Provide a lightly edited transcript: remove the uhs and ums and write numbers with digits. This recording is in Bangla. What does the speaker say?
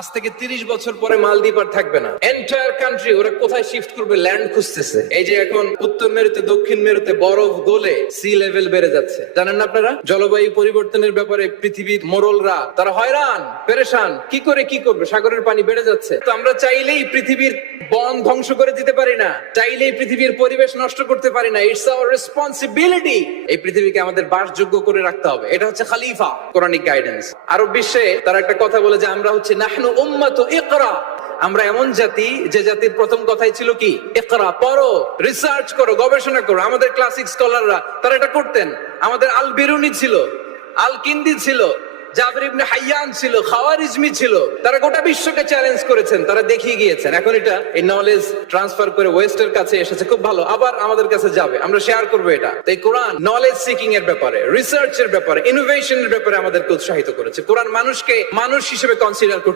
আজ থেকে 30 বছর পরে মালদ্বীপ আর থাকবে না। এন্টায়ার কান্ট্রি ওরা কোথায় শিফট করবে, ল্যান্ড খুঁজতেছে। এই যে এখন উত্তর মেরুতে দক্ষিণ মেরুতে বরফ গলে সি লেভেল বেড়ে যাচ্ছে, জানেন না আপনারা? জলবায়ু পরিবর্তনের ব্যাপারে পৃথিবীর মোড়লরা তারা হয়রান পেরেশান, কি করবে, সাগরের পানি বেড়ে যাচ্ছে। তো আমরা চাইলেই পৃথিবীর বন ধ্বংস করে দিতে পারি না, চাইলেই পৃথিবীর পরিবেশ নষ্ট করতে পারি না। ইটস আওয়ার রেসপন্সিবিলিটি এই পৃথিবীকে আমাদের বাসযোগ্য করে রাখতে হবে। এটা হচ্ছে খলিফা কোরআনিক গাইডেন্স। আরব বিশ্বে তারা একটা কথা বলে যে আমরা হচ্ছে নাহনু উম্মাতু ইকরা, আমরা এমন জাতি যে জাতির প্রথম কথাই ছিল কি? ইকরা, পড়ো, রিসার্চ করো, গবেষণা করো। আমাদের ক্লাসিক স্কলাররা তারা এটা করতেন। আমাদের আল বিরুনি ছিল, আল কিন্দি ছিল, জাবির ইবনে হাইয়ান ছিল, খাওয়ারিজমি ছিল। তারা গোটা বিশ্বকে চ্যালেঞ্জ করেছেন, তারা দেখিয়ে গিয়েছেন। এখন এটা এই নলেজ ট্রান্সফার করে ওয়েস্টের কাছে এসেছে, খুব ভালো, আবার আমাদের কাছে যাবে, আমরা শেয়ার করবো এটা। এই কোরআন নলেজ সিকিং এর ব্যাপারে, রিসার্চের ব্যাপারে, ইনোভেশনের ব্যাপারে আমাদেরকে উৎসাহিত করেছে। কোরআন মানুষকে মানুষ হিসেবে কনসিডার করতে